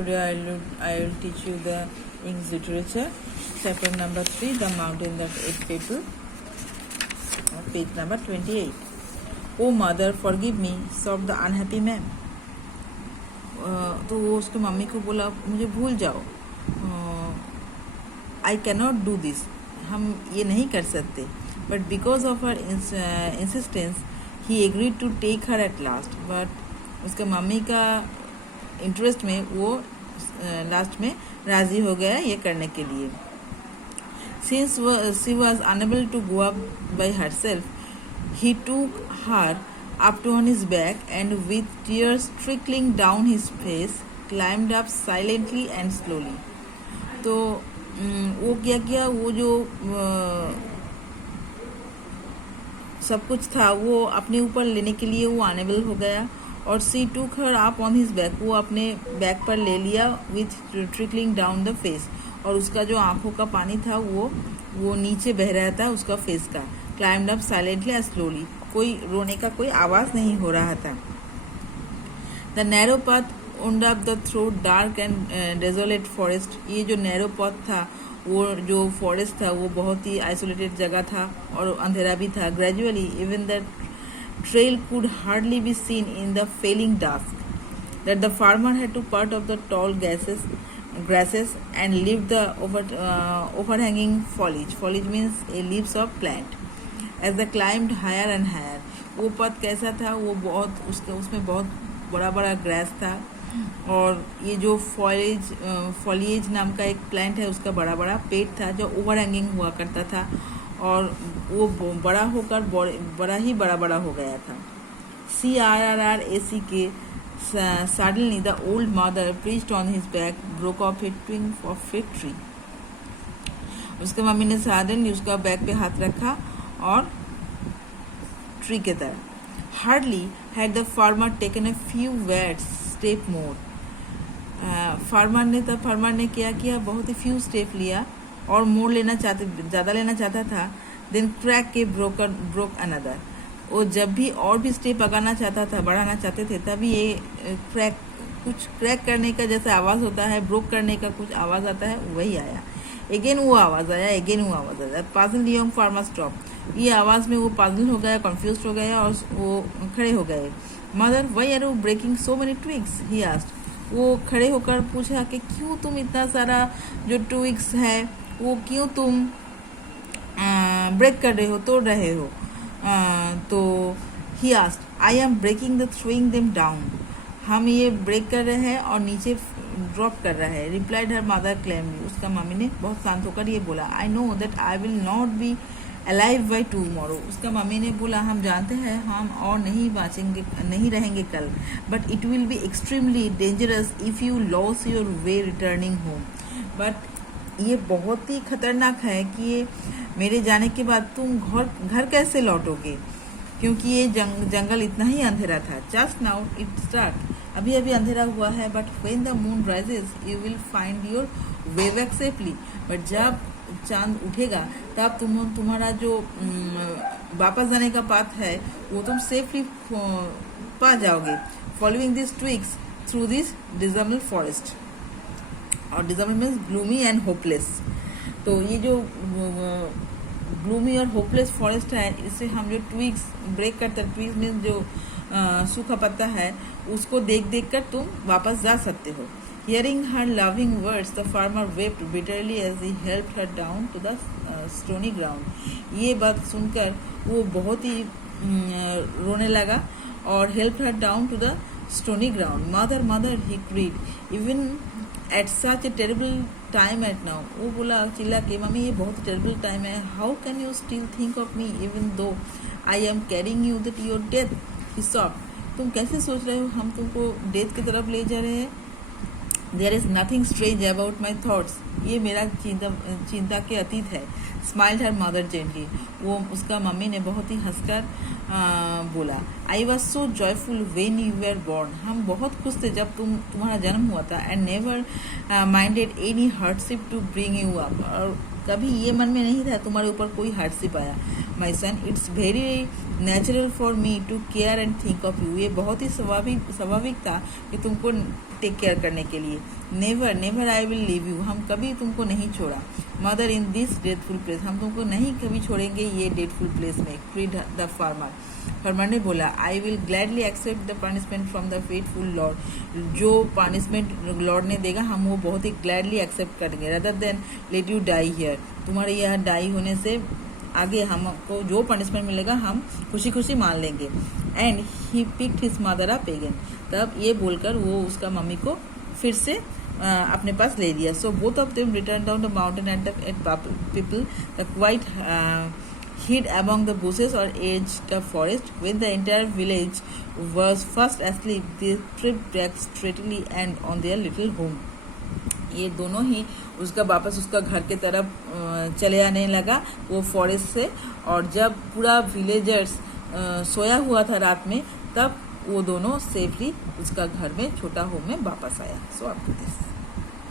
Today I will teach you the English literature, chapter number 3, The Mountain That Ate People, page number 28. Oh mother, forgive me, sobbed the unhappy man. तो वो उसके mummy को बोला, मुझे भूल जाओ, I cannot do this, हम ये नहीं कर सकते. But because of her insistence, he agreed to take her at last. But उसके मम्मी का इंटरेस्ट में वो लास्ट में राजी हो गया ये करने के लिए. Since she was unable to go up by herself, he took her up on his back and with tears trickling down his face, climbed up silently and slowly. तो वो क्या किया, वो जो सब कुछ था वो अपने ऊपर लेने के लिए वो अनेबल हो गया और सी टूक her up on his back, वो अपने बैक पर ले लिया with trickling down the face, और उसका जो आंखों का पानी था वो नीचे बह रहा था उसका फेस का. Climbed up silently and slowly, कोई रोने का कोई आवाज़ नहीं हो रहा था. The narrow path wound up the through dark and desolate forest. ये जो नैरो पाथ था, वो जो फॉरेस्ट था वो बहुत ही आइसोलेटेड जगह था और अंधेरा भी था. Gradually even the trail could hardly be seen in the failing dusk, that the farmer had to part of the tall grasses and leave the overhanging foliage. Foliage means a leaves of plant. As they climbed higher and higher, वो पथ कैसा था, वो बहुत उसमें बहुत बड़ा बड़ा ग्रास था और ये जो फॉलिएज नाम का एक प्लांट है उसका बड़ा बड़ा पेड़ था जो ओवर हैंगिंग हुआ करता था और वो बड़ा होकर बड़ा ही बड़ा हो गया था. CRRRACK. Suddenly the old mother perched on his back, broke off a twig of fig tree. उसके मम्मी ने सडनली उसका बैक पे हाथ रखा और ट्री के तरह. Hardly had the farmer taken a few step more. Farmer ने क्या किया, बहुत ही फ्यू स्टेप लिया और मोड़ ज़्यादा लेना चाहता था. देन क्रैक के ब्रोक अनदर. वो जब भी और भी स्टेप लगाना चाहता था, बढ़ाना चाहते थे, तभी ये क्रैक करने का जैसा आवाज़ होता है, ब्रोक करने का कुछ आवाज़ आता है, वही आया. अगेन वो आवाज़ आया. पाजल यंग फार्मर स्टॉप. ये आवाज़ में वो पाजल हो गया, कंफ्यूज हो गया और वो खड़े हो गए. Mother, why are you breaking so many twigs, he asked. वो खड़े होकर पूछा कि क्यों तुम इतना सारा जो ट्विग्स है वो क्यों तुम ब्रेक कर रहे हो, तोड़ रहे हो. तो he asked, I am breaking the throwing them down. हम ये ब्रेक कर रहे हैं और नीचे ड्रॉप कर रहा है. Replied her mother calmly. उसका मम्मी ने बहुत शांत होकर ये बोला, I know that I will not be alive by tomorrow. उसका मम्मी ने बोला, हम जानते हैं हम और नहीं रहेंगे कल, but it will be extremely dangerous if you loss your way returning home. But ये बहुत ही खतरनाक है कि ये मेरे जाने के बाद तुम घर कैसे लौटोगे, क्योंकि ये जंगल इतना ही अंधेरा था. Just now it start. अभी अंधेरा हुआ है. But when the moon rises you will find your way back safely. But जब चांद उठेगा तब तुम्हारा जो वापस जाने का पाथ है वो तुम सेफली पा जाओगे. Following this twigs through this dismal forest. और dismal means gloomy and hopeless. तो ये जो ग्लूमी और होपलेस फॉरेस्ट है, इससे हम जो ट्विग्स ब्रेक करते हैं, ट्विग्स मीन्स जो सूखा पत्ता है, उसको देख कर तुम वापस जा सकते हो. Hearing her loving words, the farmer wept bitterly as he helped her down to the stony ground. ये बात सुनकर वो बहुत ही रोने लगा और helped her down to the stony ground. Mother, mother, he cried. Even at such a terrible time at now. वो बोला चिल्ला के, मम्मी ये बहुत terrible time है. How can you still think of me even though I am carrying you that your death? He sobbed. तुम कैसे सोच रहे हो हम तुमको डेथ की तरफ ले जा रहे हैं. There is nothing strange about my thoughts. ये मेरा चिंता के अतीत है. Smiled her mother gently. वो उसका मम्मी ने बहुत ही हंसकर बोला, I was so joyful when you were born. हम बहुत खुश थे जब तुम्हारा जन्म हुआ था. And never minded any hardship to bring you up. और कभी ये मन में नहीं था तुम्हारे ऊपर कोई हार्डशिप आया। My son, it's very natural for me to care and think of you. ये बहुत ही स्वाभाविक था कि तुमको टेक केयर करने के लिए। Never never I will leave you, हम कभी तुमको नहीं छोड़ा। Mother, in this deathful place, हम तुमको नहीं कभी छोड़ेंगे ये डेथफुल प्लेस में। प्लीड द फार्मर, फार्मर ने बोला। I will gladly accept the punishment from the fateful lord, जो पनिशमेंट लॉर्ड ने देगा हम वो बहुत ही ग्लैडली एक्सेप्ट करेंगे। Rather than let you die here, तुम्हारे यहाँ डाई होने से आगे हमको जो पनिशमेंट मिलेगा हम खुशी खुशी मान लेंगे। And he picked his mother up again, तब ये बोलकर वो उसका मम्मी को फिर से अपने पास ले लिया। So both of them return down the mountain at people the quite hid among the bushes or edged the forest. When the entire village was fast asleep, they tripped back straightly and on their little home. ये दोनों ही उसका वापस उसका घर के तरफ चले आने लगा वो फॉरेस्ट से, और जब पूरा विलेजर्स सोया हुआ था रात में, तब वो दोनों सेफली उसका घर में छोटा होम में वापस आया। सो आपको